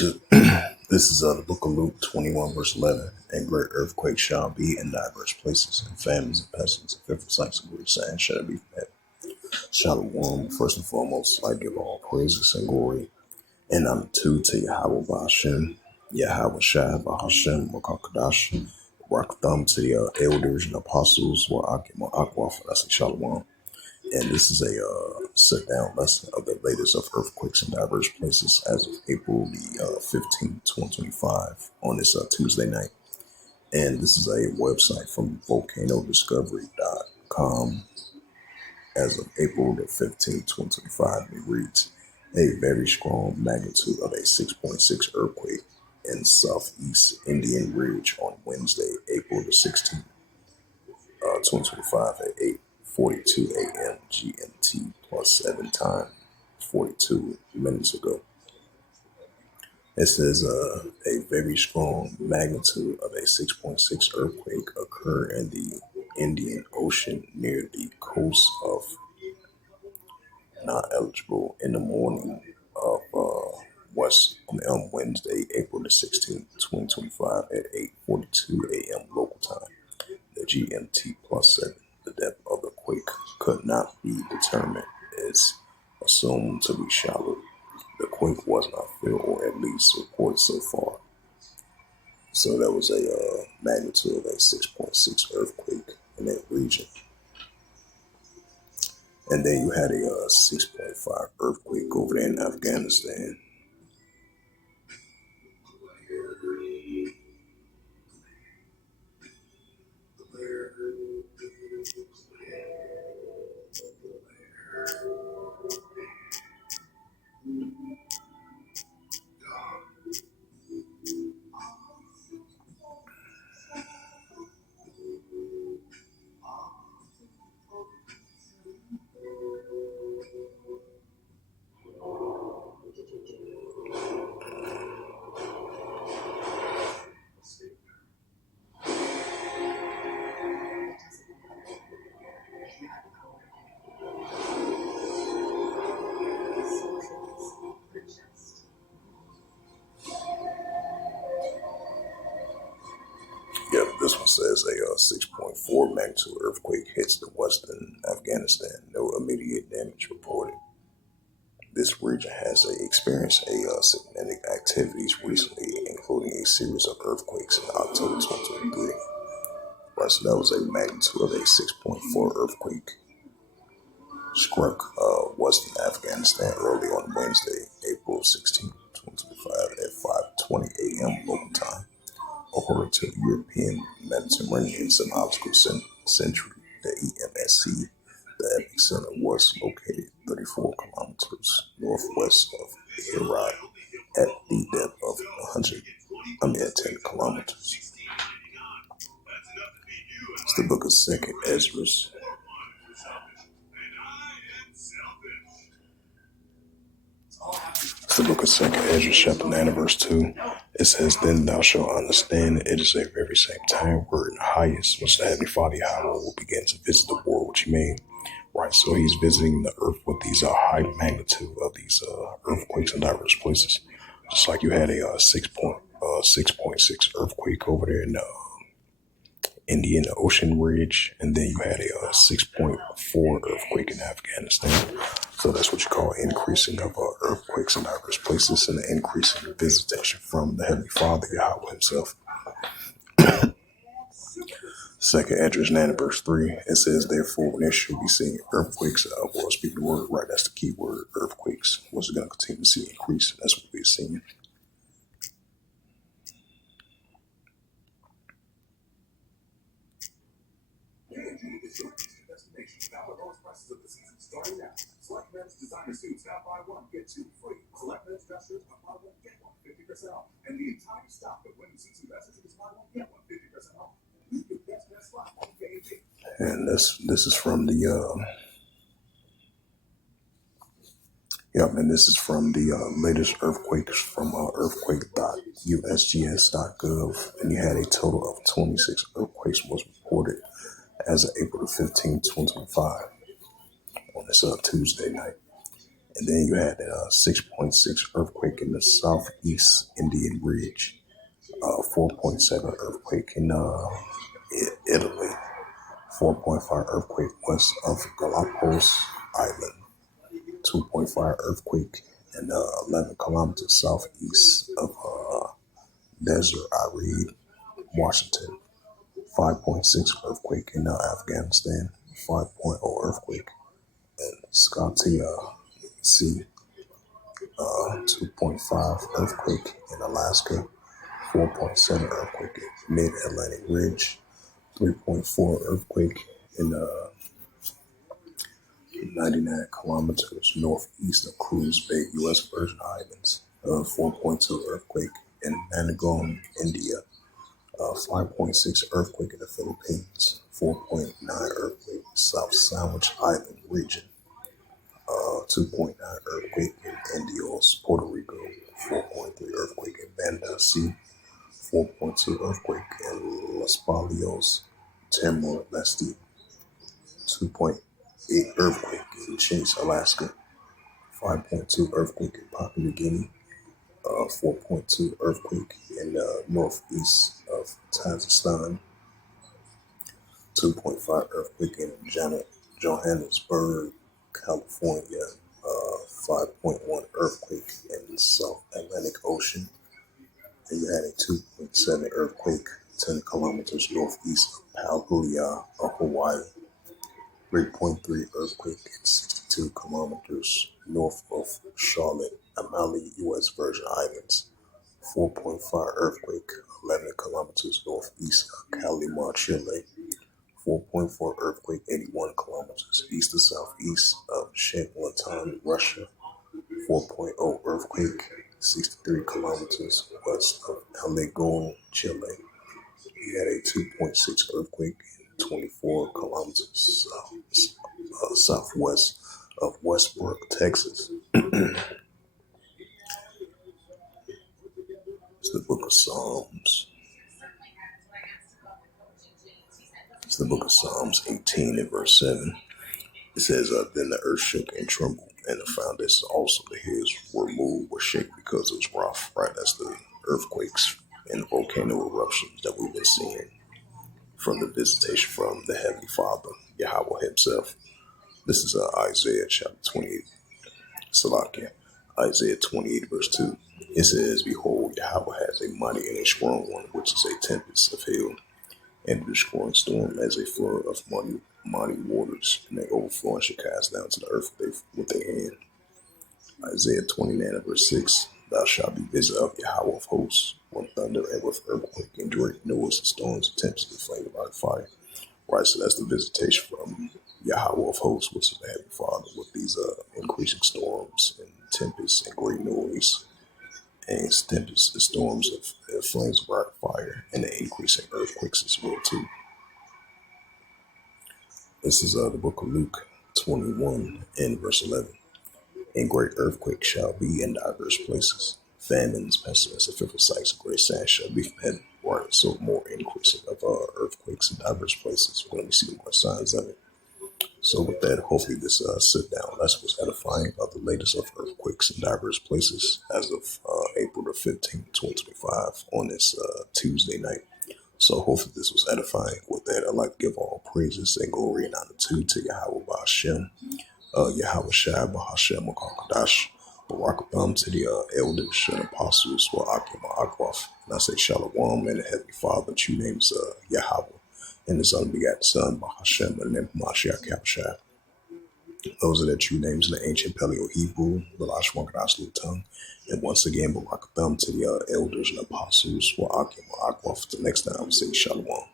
This is the book of Luke 21, verse 11. And great earthquakes shall be in diverse places, and famines and pestilence, and fearful sights and great signs shall be met. Shalom, first and foremost, I give all praises and glory and unto to Yahweh Ba'ashem, Yahweh Shai Ba'ashem, Wakakadash, Raktham to the elders and apostles, Wa'akim Aqua, that's a Shalom. And this is a sit-down lesson of the latest of earthquakes in diverse places as of April the 15th, 2025 on this Tuesday night. And this is a website from volcanodiscovery.com as of April the 15th, 2025. It reads, a very strong magnitude of a 6.6 earthquake in southeast Indian Ridge on Wednesday, April the 16th, 2025 at 8:42 a.m. GMT plus 7 time 42 minutes ago. It says a very strong magnitude of a 6.6 earthquake occurred in the Indian Ocean near the coast of not eligible in the morning of Wednesday, April the 16th, 2025 at 8:42 a.m. local time. The GMT plus 7. The depth of the quake could not be determined. It's assumed to be shallow. The quake was not felt, or at least reported so far. So that was a magnitude of a 6.6 earthquake in that region. And then you had a 6.5 earthquake over there in Afghanistan. Yep, this one says a 6.4 magnitude earthquake hits the western Afghanistan. No immediate damage reported. This region has experienced significant activities recently, including a series of earthquakes in October 2023. Right, so that was a magnitude of a 6.4 earthquake. Struck western Afghanistan early on Wednesday, April 16, 2025 at 5:20 a.m. local time. According to the European Mediterranean Seismological Century, the EMSC, the epicenter was located 34 kilometers northwest of Herat at the depth of 10 kilometers. It's the book of 2nd Ezra. It's the book of 2nd Ezra, chapter 9 and verse 2. It says, then thou shalt understand that it is a very same time where in the highest, which the Heavenly Father Yahweh will begin to visit the world which he made. Right, so he's visiting the earth with these high magnitude of these earthquakes in diverse places. Just like you had a 6.6 earthquake over there in the Indian Ocean Ridge, and then you had a 6.4 earthquake in Afghanistan. So that's what you call increasing of earthquakes in diverse places and the increasing visitation from the Heavenly Father Yahweh himself. 2nd Ezra 9 verse 3, it says, therefore, when there shall be seen earthquakes, we'll speak the word, right? That's the key word, earthquakes. What's going to continue to see increase? That's what we're seeing. Starting now. Select men's designer suits now buy one, get two free. Select men's dress shirts buy one, get one, 50% off. And the entire stock of women's suits and dresses is buy one, get one, 50% off. You can get that spot on KAG. And this is from the and this is from the latest earthquakes from earthquake.usgs.gov, and you had a total of 26 earthquakes was reported as of April 15, 2025 on this Tuesday night. And then you had a 6.6 earthquake in the southeast Indian Ridge, 4.7 earthquake in Italy, 4.5 earthquake west of Galapagos Island, 2.5 earthquake in 11 kilometers southeast of Desert Ired, Washington, 5.6 earthquake in Afghanistan, 5.0 earthquake in Scotia Sea, 2.5 earthquake in Alaska, 4.7 earthquake in Mid-Atlantic Ridge, 3.4 earthquake in 99 kilometers northeast of Cruz Bay, U.S. Virgin Islands, 4.2 earthquake in Nangon, India, 5.6 earthquake in the Philippines, 4.9 earthquake South Sandwich Island region, 2.9 earthquake in Indios, Puerto Rico, 4.3 earthquake in Banda Sea, 4.2 earthquake in Los Palios, Timor Leste, 2.8 earthquake in Chase, Alaska, 5.2 earthquake in Papua New Guinea, 4.2 earthquake in northeast of Tajikistan, 2.5 earthquake in Johannesburg, California, 5.1 earthquake in South Atlantic Ocean, and you had a 2.7 earthquake 10 kilometers northeast of Paluia, Hawaii, 3.3 earthquake at 62 kilometers north of Charlotte, Amalie, U.S. Virgin Islands, 4.5 earthquake 11 kilometers northeast of Calima, Chile, 4.4 earthquake 81 kilometers east of southeast of Shetland, Russia, 4.0 earthquake 63 kilometers west of Allegan, Chile. We had a 2.6 earthquake 24 kilometers southwest of Westbrook, Texas. It's the book of Psalms. It's the book of Psalms 18 and verse 7. It says, then the earth shook and trembled, and the foundations also the hills were moved, were shaken because it was rough. Right, that's the earthquakes and volcano eruptions that we've been seeing from the visitation from the Heavenly Father, Yahweh Himself. This is Isaiah chapter 28, Salakia, Isaiah 28 verse 2. It says, behold, Yahweh has a mighty and a strong one, which is a tempest of hail, and a destroying storm as a flood of mighty waters, and they overflow and shall cast down to the earth with their hand. Isaiah 29 verse 6. Thou shalt be visited of Yahweh of hosts, with thunder and with earthquake and great noise and storms and tempests and flame by fire. Right, so that's the visitation from Yahweh of hosts, which is the Heavenly Father, with these increasing storms and tempests and great noise and tempests and storms of flames of bright fire and the increasing earthquakes as well too. This is the book of Luke 21 and verse 11. And great earthquakes shall be in diverse places. Famines, pestilence, and fearful sights, and great signs shall be fed. Right, so more increasing of earthquakes in diverse places. We're going to be seeing more signs of it. So with that, hopefully this sit down lesson was edifying of the latest of earthquakes in diverse places as of April the 15th, 2025 on this Tuesday night. So hopefully this was edifying. With that, I'd like to give all praises and glory and honor to Yahweh Ba'Shem, Yahweh Shai Ba'Hashem Makakadash, Barakatham to the elders and apostles, Wa'akim Ma'akwaf. And I say Shalom and the Heavenly Father, true names Yahweh, and His unbegotten Son, Ba'Hashem, and then Mashiach Yahushua. Those are the true names in the ancient Paleo Hebrew, the Lashwan Little tongue. And once again, Barakatham to the elders and apostles, Wa'akim Ma'akwaf. Till next time, I will say Shalom.